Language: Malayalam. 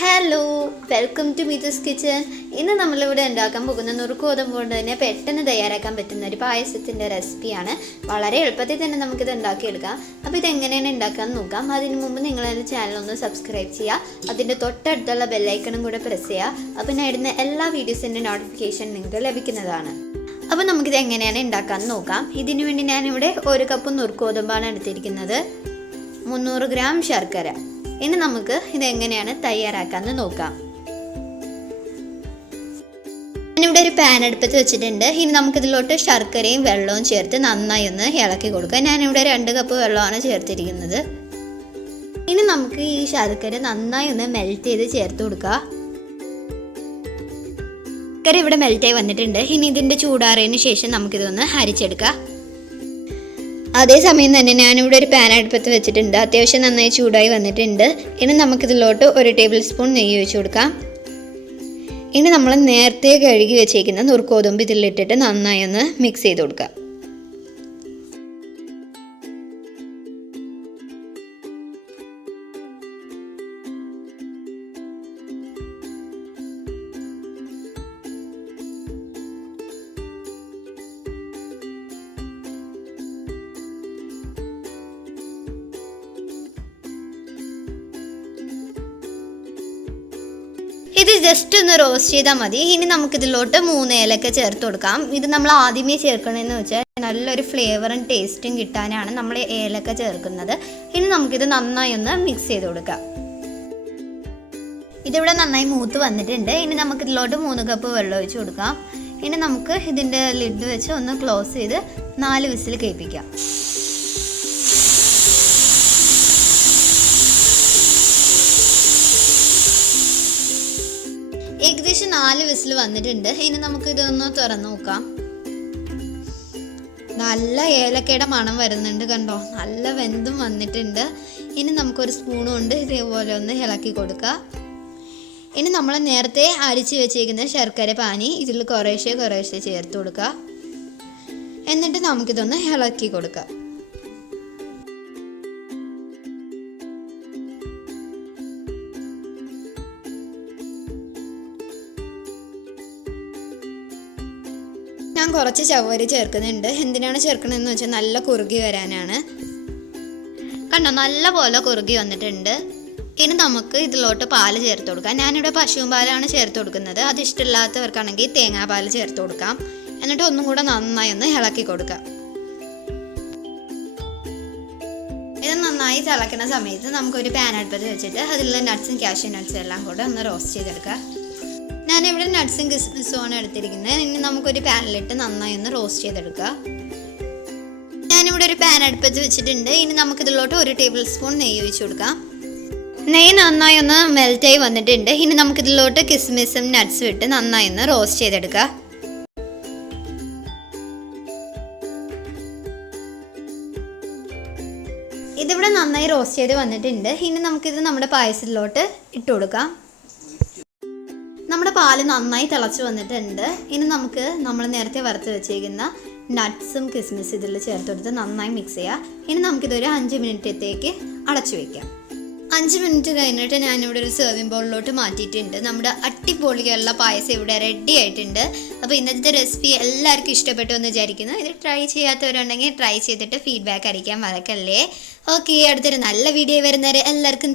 Hello, welcome to Meethas kitchen. ഇന്ന് നമ്മളിവിടെ ഉണ്ടാക്കാൻ പോകുന്ന നുറുക്കോതമ്പ് കൊണ്ട് തന്നെ പെട്ടെന്ന് തയ്യാറാക്കാൻ പറ്റുന്ന ഒരു പായസത്തിൻ്റെ റെസിപ്പിയാണ്. വളരെ എളുപ്പത്തിൽ തന്നെ നമുക്കിത് ഉണ്ടാക്കിയെടുക്കാം. അപ്പോൾ ഇതെങ്ങനെയാണ് ഉണ്ടാക്കാമെന്ന് നോക്കാം. അതിന് മുമ്പ് നിങ്ങൾ എൻ്റെ ചാനൽ ഒന്ന് സബ്സ്ക്രൈബ് ചെയ്യുക, അതിൻ്റെ തൊട്ടടുത്തുള്ള ബെല്ലൈക്കണും കൂടെ പ്രസ് ചെയ്യുക. അപ്പോൾ ഞാൻ ഇടുന്ന എല്ലാ വീഡിയോസിൻ്റെ നോട്ടിഫിക്കേഷൻ നിങ്ങൾക്ക് ലഭിക്കുന്നതാണ്. അപ്പോൾ നമുക്കിത് എങ്ങനെയാണ് ഉണ്ടാക്കാമെന്ന് നോക്കാം. ഇതിനു വേണ്ടി ഞാനിവിടെ 1 കപ്പ് നുറുക്കോതമ്പാണ് എടുത്തിരിക്കുന്നത്, 300 ഗ്രാം ശർക്കര. ഇനി നമുക്ക് ഇതെങ്ങനെയാണ് തയ്യാറാക്കാമെന്ന് നോക്കാം. ഞാനിവിടെ ഒരു പാൻ അടുപ്പത്ത് വെച്ചിട്ടുണ്ട്. ഇനി നമുക്കിതിലോട്ട് ശർക്കരയും വെള്ളവും ചേർത്ത് നന്നായി ഒന്ന് ഇളക്കി കൊടുക്കാം. ഞാനിവിടെ 2 കപ്പ് വെള്ളമാണ് ചേർത്തിരിക്കുന്നത്. ഇനി നമുക്ക് ഈ ശർക്കര നന്നായി ഒന്ന് മെൽറ്റ് ചെയ്ത് ചേർത്ത് കൊടുക്കുക. ശർക്കര ഇവിടെ മെൽറ്റായി വന്നിട്ടുണ്ട്. ഇനി ഇതിൻ്റെ ചൂടാറിയതിന് ശേഷം നമുക്കിതൊന്ന് അരിച്ചെടുക്കാം. അതേസമയം തന്നെ ഞാനിവിടെ ഒരു പാൻ അടുപ്പത്ത് വെച്ചിട്ടുണ്ട്. അത്യാവശ്യം നന്നായി ചൂടായി വന്നിട്ടുണ്ട്. ഇനി നമുക്കിതിലോട്ട് 1 ടേബിൾ സ്പൂൺ നെയ്യ് ഒഴിച്ച് കൊടുക്കാം. ഇനി നമ്മൾ നേരത്തെ കഴുകി വെച്ചേക്കുന്ന നുറുക്കോതമ്പ് ഇതിലിട്ടിട്ട് നന്നായി ഒന്ന് മിക്സ് ചെയ്ത് കൊടുക്കാം. ഇത് ജസ്റ്റ് ഒന്ന് റോസ്റ്റ് ചെയ്താൽ മതി. ഇനി നമുക്കിതിലോട്ട് 3 ഏലക്ക ചേർത്ത് കൊടുക്കാം. ഇത് നമ്മൾ ആദ്യമേ ചേർക്കണമെന്ന് വെച്ചാൽ നല്ലൊരു ഫ്ലേവറും ടേസ്റ്റും കിട്ടാനാണ് നമ്മൾ ഏലക്ക ചേർക്കുന്നത്. ഇനി നമുക്കിത് നന്നായി ഒന്ന് മിക്സ് ചെയ്ത് കൊടുക്കാം. ഇതിവിടെ നന്നായി മൂത്ത് വന്നിട്ടുണ്ട്. ഇനി നമുക്കിതിലോട്ട് 3 കപ്പ് വെള്ളം ഒഴിച്ച് കൊടുക്കാം. ഇനി നമുക്ക് ഇതിൻ്റെ ലിഡ് വെച്ച് ഒന്ന് ക്ലോസ് ചെയ്ത് 4 വിസിൽ കേൾപ്പിക്കാം. ഏകദേശം 4 വിസിൽ വന്നിട്ടുണ്ട്. ഇനി നമുക്ക് ഇതൊന്ന് തുറന്നു നോക്കാം. നല്ല ഏലക്കയുടെ മണം വരുന്നുണ്ട്, കണ്ടോ? നല്ല വെന്തും വന്നിട്ടുണ്ട്. ഇനി നമുക്കൊരു സ്പൂൺ കൊണ്ട് ഇതേപോലെ ഒന്ന് ഇളക്കി കൊടുക്കുക. ഇനി നമ്മൾ നേരത്തെ അരിച്ച് വെച്ചേക്കുന്ന ശർക്കര പാനി ഇതിൽ കുറേശ്ശെ ചേർത്ത് കൊടുക്കുക. എന്നിട്ട് നമുക്കിതൊന്ന് ഇളക്കി കൊടുക്കാം. ഞാൻ കുറച്ച് ചവ്വരി ചേർക്കുന്നുണ്ട്. എന്തിനാണ് ചേർക്കണമെന്ന് വെച്ചാൽ നല്ല കുറുകി വരാനാണ്. കണ്ടോ, നല്ല പോലെ കുറുകി വന്നിട്ടുണ്ട്. ഇനി നമുക്ക് ഇതിലോട്ട് പാല് ചേർത്ത് കൊടുക്കാം. ഞാനിവിടെ പശുവും പാലാണ് ചേർത്ത് കൊടുക്കുന്നത്. അത് ഇഷ്ടമില്ലാത്തവർക്കാണെങ്കിൽ തേങ്ങാപ്പാൽ ചേർത്ത് കൊടുക്കാം. എന്നിട്ട് ഒന്നും കൂടെ നന്നായി ഒന്ന് ഇളക്കി കൊടുക്കാം. ഇത് നന്നായി തിളക്കുന്ന സമയത്ത് നമുക്കൊരു പാൻ അടുപ്പത്ത് വെച്ചിട്ട് അതിൽ നട്ട്സും കാഷ്യൂ നട്ട്സും എല്ലാം കൂടെ ഒന്ന് റോസ്റ്റ് ചെയ്തെടുക്കാം. ഞാനിവിടെ നട്ട്സും കിസ്മിസുമാണ് എടുത്തിരിക്കുന്നത്. ഇനി നമുക്കൊരു പാനിലിട്ട് നന്നായി ഒന്ന് റോസ്റ്റ് ചെയ്തെടുക്കുക. ഞാനിവിടെ ഒരു പാൻ അടുപ്പത്ത് വെച്ചിട്ടുണ്ട്. ഇനി നമുക്കിതിലോട്ട് 1 ടേബിൾ സ്പൂൺ നെയ്യ് ഒഴിച്ച് കൊടുക്കാം. നെയ്യ് നന്നായി ഒന്ന് മെൽറ്റായി വന്നിട്ടുണ്ട്. ഇനി നമുക്കിതിലോട്ട് കിസ്മിസും നട്ട്സും ഇട്ട് നന്നായി ഒന്ന് റോസ്റ്റ് ചെയ്തെടുക്കുക. ഇതിവിടെ നന്നായി റോസ്റ്റ് ചെയ്ത് വന്നിട്ടുണ്ട്. ഇനി നമുക്കിത് നമ്മുടെ പായസത്തിലോട്ട് ഇട്ട് കൊടുക്കാം. നമ്മുടെ പാല് നന്നായി തിളച്ച് വന്നിട്ടുണ്ട്. ഇനി നമുക്ക് നമ്മൾ നേരത്തെ വറുത്ത് വെച്ചേക്കുന്ന നട്ട്സും കിസ്മിസും ഇതിൽ ചേർത്ത് കൊടുത്ത് നന്നായി മിക്സ് ചെയ്യാം. ഇനി നമുക്കിതൊരു 5 മിനിറ്റത്തേക്ക് അടച്ചു വയ്ക്കാം. 5 മിനിറ്റ് കഴിഞ്ഞിട്ട് ഞാനിവിടെ ഒരു സെർവിങ് ബൗളിലോട്ട് മാറ്റിയിട്ടുണ്ട്. നമ്മുടെ അടിപൊളിയുള്ള പായസം ഇവിടെ റെഡി ആയിട്ടുണ്ട്. അപ്പോൾ ഇന്നത്തെ റെസിപ്പി എല്ലാവർക്കും ഇഷ്ടപ്പെട്ടു എന്ന് വിചാരിക്കുന്നു. ഇത് ട്രൈ ചെയ്യാത്തവരുണ്ടെങ്കിൽ ട്രൈ ചെയ്തിട്ട് ഫീഡ്ബാക്ക് അറിയിക്കാൻ മറക്കല്ലേ. ഓക്കെ, അടുത്തൊരു നല്ല വീഡിയോ വരുന്നവരെ എല്ലാവർക്കും